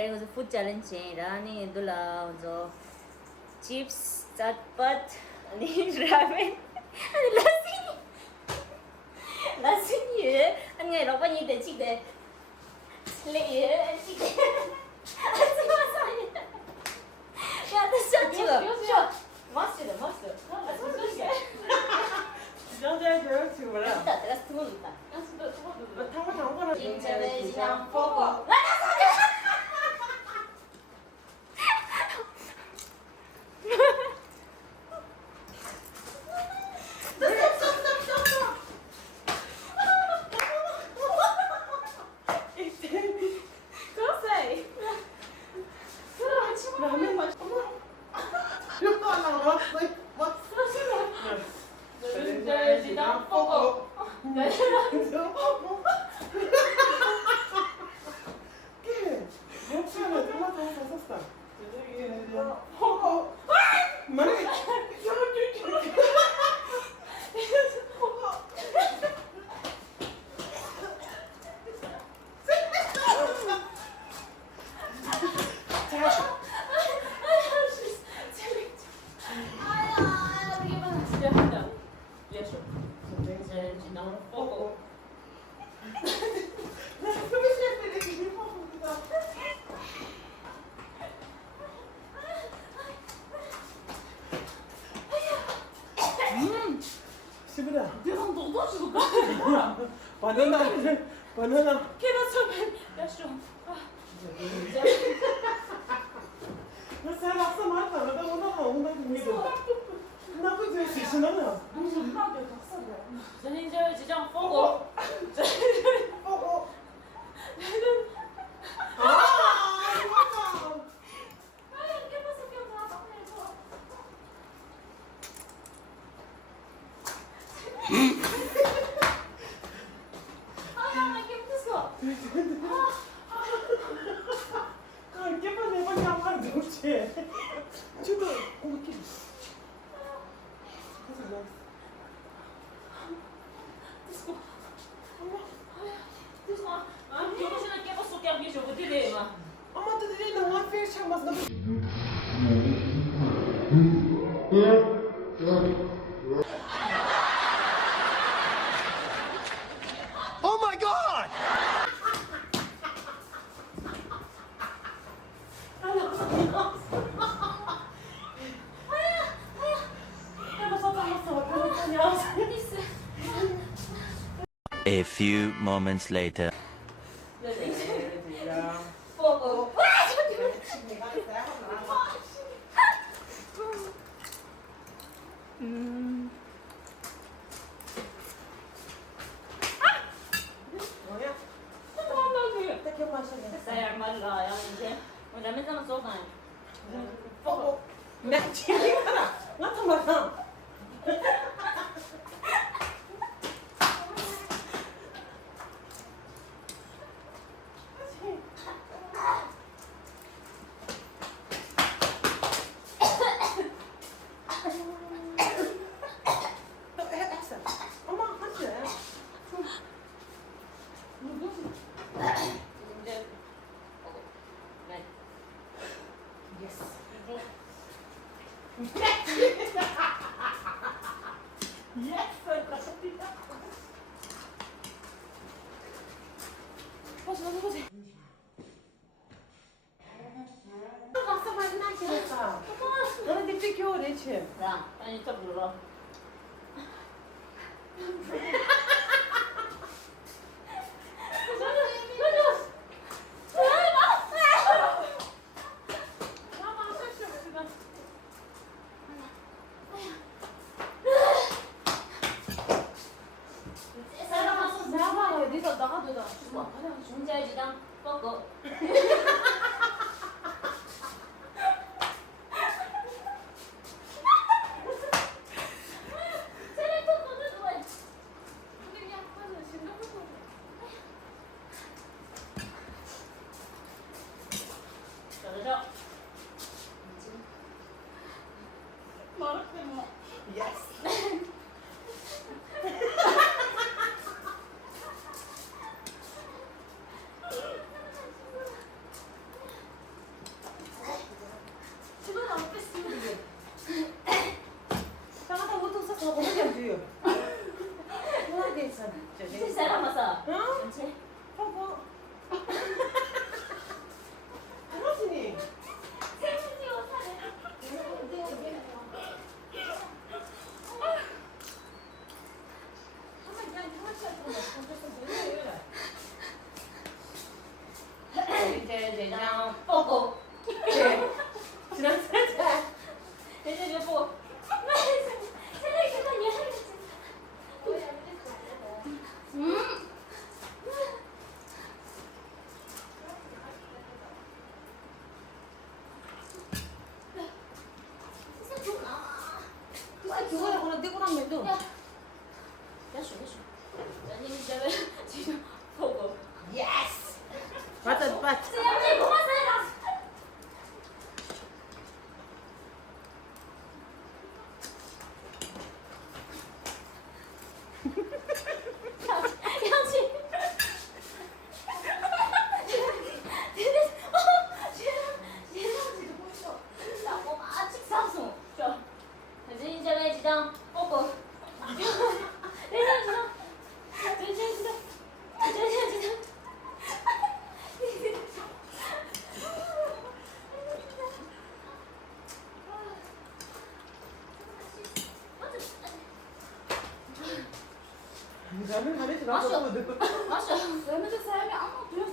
एक्साइटिंग हुन्छ food challenge चाहिँ हेर अनि दुला हुन्छ चिप्स चटपट अनि रामेन अनि लस्सी लस्सी ये अनि हेर पनि यता चिक्दै ले ये चिक्दै Ja, dat is zo chill. Master. Don't dare to to wala. That's too much. Tama. 진짜는 포고. Banana. Mas ela essa mata, ela dá uma comida. Não podia assistir não. 저는 저 지정 포고. Oh my God! A few moments later. 포고. Saya malah yang ini. Udah minta masuk kan? Ela tem que orar, tia. 야, 아니 좀 눌러. 중자지당 뻗고. Yes. 뽀뽀. 네. 지난 살짝. 이제 뽀뽀. 세상에 세상에 그거야 그냥 떼고 나면 돼. 야수 야수. 아니 이제 지금 뽀뽀. 예스. 맞아 맞아. 수영이 고맙습니다. 양치. 나는 가리지 마. 마셔. 거거든. 마셔. 왜냐면 사람이 아무 들었어.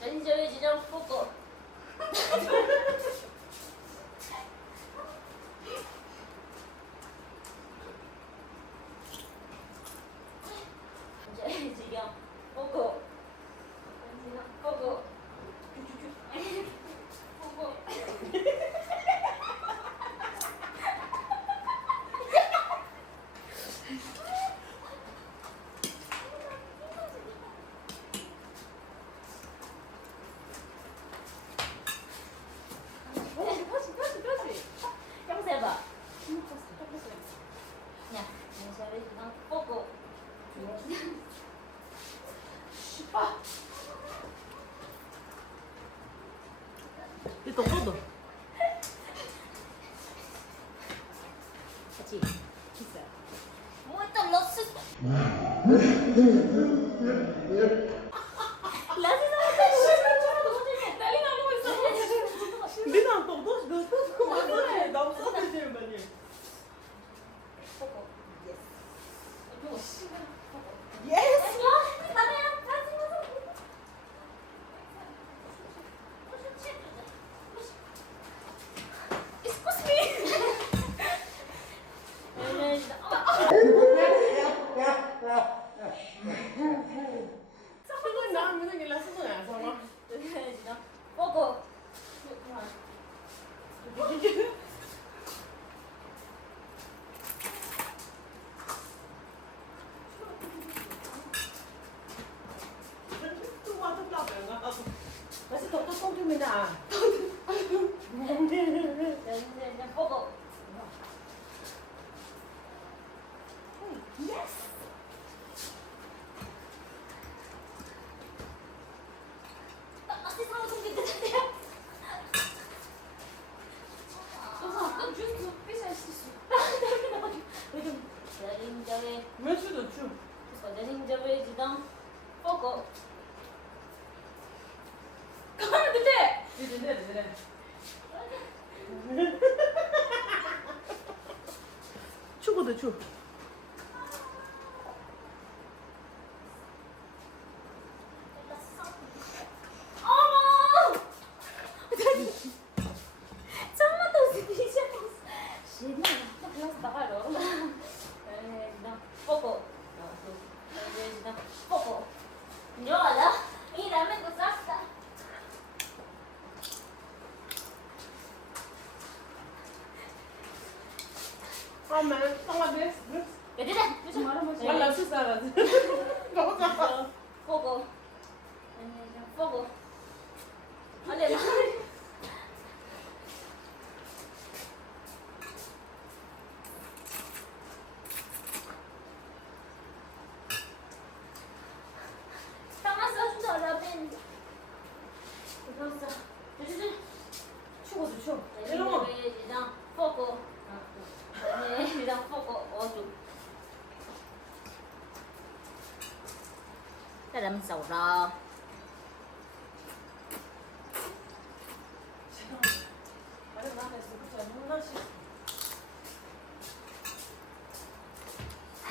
전저의 지정 뽀뽀. 전저의 지정 뽀뽀. 지정 뽀뽀. 뽀뽀. 형사 해봐. 야, 전저의 지정 뽀뽀. 이거 꺼도. 같이 키스. 뭐또 러스. 러스 사람 난리 나고 있어. 내가 너 그거 맞네. 나 없어 제일 많이. 뽀뽀. 예스. 수건 나 무슨 게 수건이야 서로. 뽀뽀. 또 와서 따봐요. 맛이 더 똥tum이다. 뽀뽀. 예스. 몇시도 춤. 전저의 지정 뽀뽀. 가면 되지? 이제 추고도 추. 어머! 잠만 더 웃으시죠? 신나. 클래스 나가요. 뽀뽀. 뽀뽀. 좋아라. 이 라면도 쌌다. 아men. Sama des. 얘들아, 무슨 말을 못 Wala su salad. Baka 뽀뽀. 뽀뽀. 아니, 잠깐 써준다, 라벤. 이거 써. 주주주. 추고도 추. 이런 이랑 뽀뽀. 네, 이랑 뽀뽀. 어주. cái làm sầu ro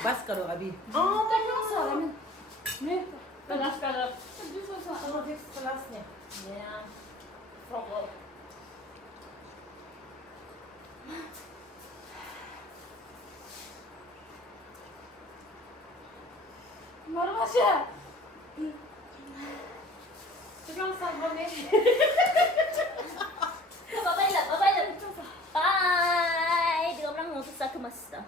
Baskaro abi. 아, 땡겼어. 라면. Ne? Baskaro. Ano fix kelasnya? 네. 저거. 바로 마셔. 주경사 한번 해. Bye-bye lang. Bye-bye lang. Bye! Di ka parang ngutos sa kumasta.